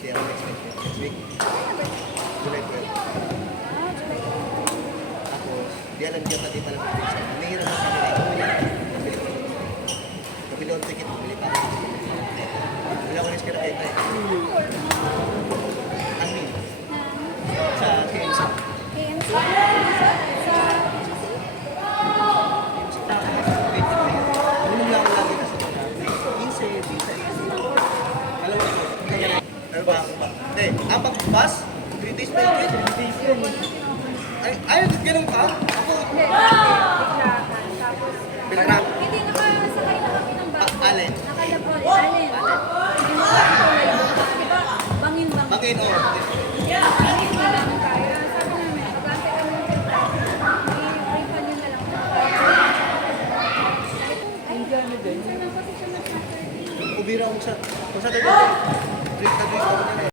birthday ako next week. July 12. Tapos, di alam niya pati pala ng visa. Mahirap na kami na kabili ako ticket, bili pa. Bili ako ng skira kita eh. Amin. Sa KMC. KMC? Minum lang ako lagi kasi visa, visa. Alam mo ito. Ano ba ako ba? Hindi, apat bus? 3 days pa yun. 3 days yun. Ay, ganun ka? Ako. Hindi. Biglakan. Tapos, Biglakan. hindi nakasakay na kami ng bago. Alin? Nakalabon. Alin? Diba? Bangin-bangin. Bangin, oo. Hindi namin kaya. Sabi namin, pag-ante kami ng kita, i-refund yun na lang. Ay, minsan lang kasi siya na Saturday. Kubira ako sa Saturday.